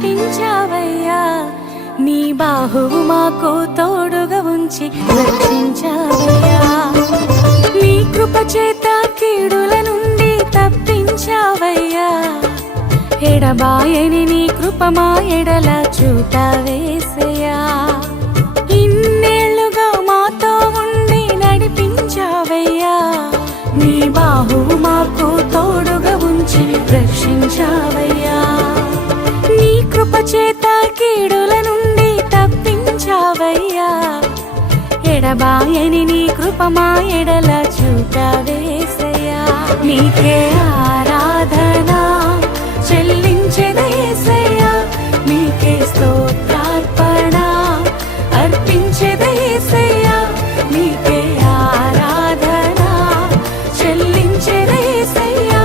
నడిపించావయ్యా. నీ బాహువు మాకు తోడుగా ఉంచి రక్షించావయ్యా. నీ కృప చేత కీడుల నుండి తప్పించావయ్యా. ఎడబాయని నీ కృప మా ఎడల చూపావేసయ్యా. ఇన్నేళ్లుగా మాతో ఉండి నడిపించావయ్యా. నీ బాహువు మాకు తోడుగా ఉంచి రక్షించావయ్యా. నీ కృప చేత కీడుల నుండి తప్పించావయ్యా. ఎడబాయని నీ కృప మా ఎడల చూపావేసయ్యా. నీకే ఆరాధన చెల్లించెదయేసయ్యా. నీకే స్తోత్రార్పణ అర్పించెదయేసయ్యా. నీకే ఆరాధన చెల్లించెదయేసయ్యా.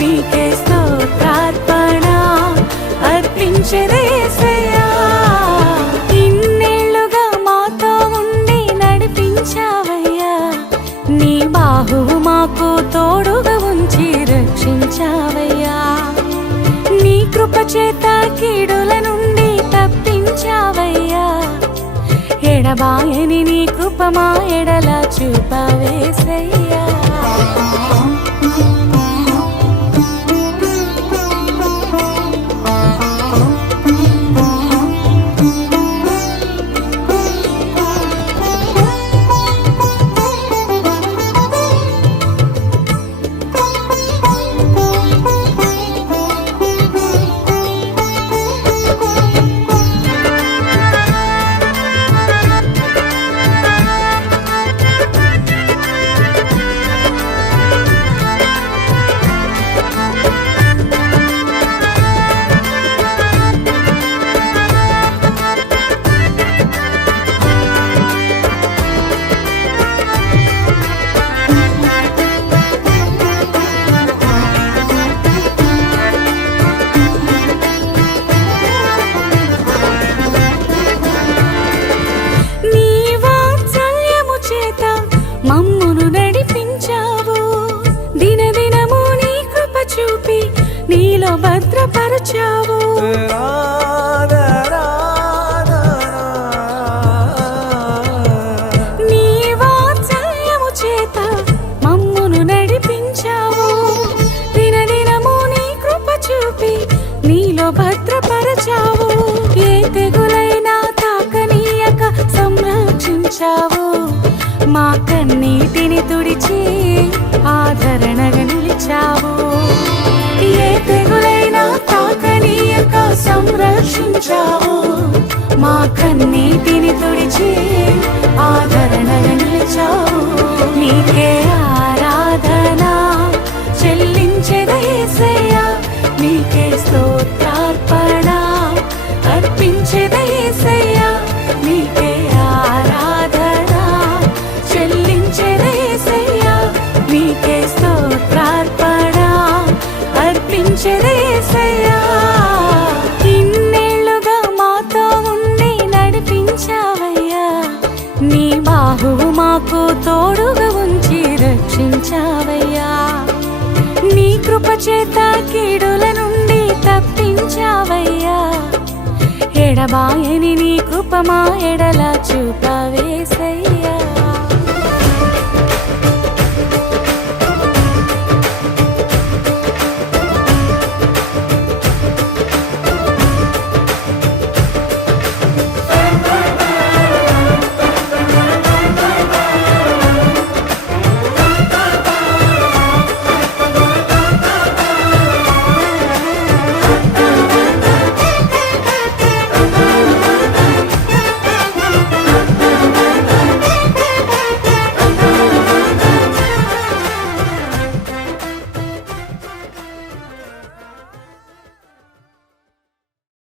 నీకే స్తోత్రార్పణ అర్పించెదయేసయ్యా. ఇన్నేళ్లుగా మాతో ఉండి నడిపించావయ్యా. నీ బాహువు మాకు తోడుగా ఉంచి రక్షించావయ్యా. నీ కృప చేత కీడుల నుండి తప్పించావయ్యా. ఎడబాయని నీ కృప మా ఎడల చూపావేసయ్యా. మమ్మును నడిపించావు. దినదినము నీ కృప చూపి నీలో భద్రపరచావు. నీ వాత్సల్యము చేత మమ్మును నడిపించావు. దినదినము నీ కృప చూపి నీలో భద్రపరచావు. ఏ తెగులైనా తాకనీయక సంరక్షించావు. మా కన్నీటిని తుడిచి ఆదరణగా నిలిచావు. ఏ తెగులైనా తాకనీయక సంరక్షించావు. మా కన్నీటిని తుడిచి ఆదరణగా నిలిచావు. నీకే ఆరాధన చెల్లించెదయేసయ్యా. నీకే స్తోత్రార్పణ అర్పించెదయేసయ్యా. నీకే ఆరాధన చెల్లించెదయేసయ్యా. నీకే స్తోత్రార్పణ అర్పించెదయేసయ్యా. ఇన్నేళ్లుగా మాతో ఉండి నడిపించావయ్యా. నీ బాహువు మాకు తోడుగా ఉంచి రక్షించావయ్యా. నీ కృప చేత కీడుల నుండి తప్పించావయ్యా. ఎడబాయని నీ కృప మా ఎడల చూపావేసయ్యా.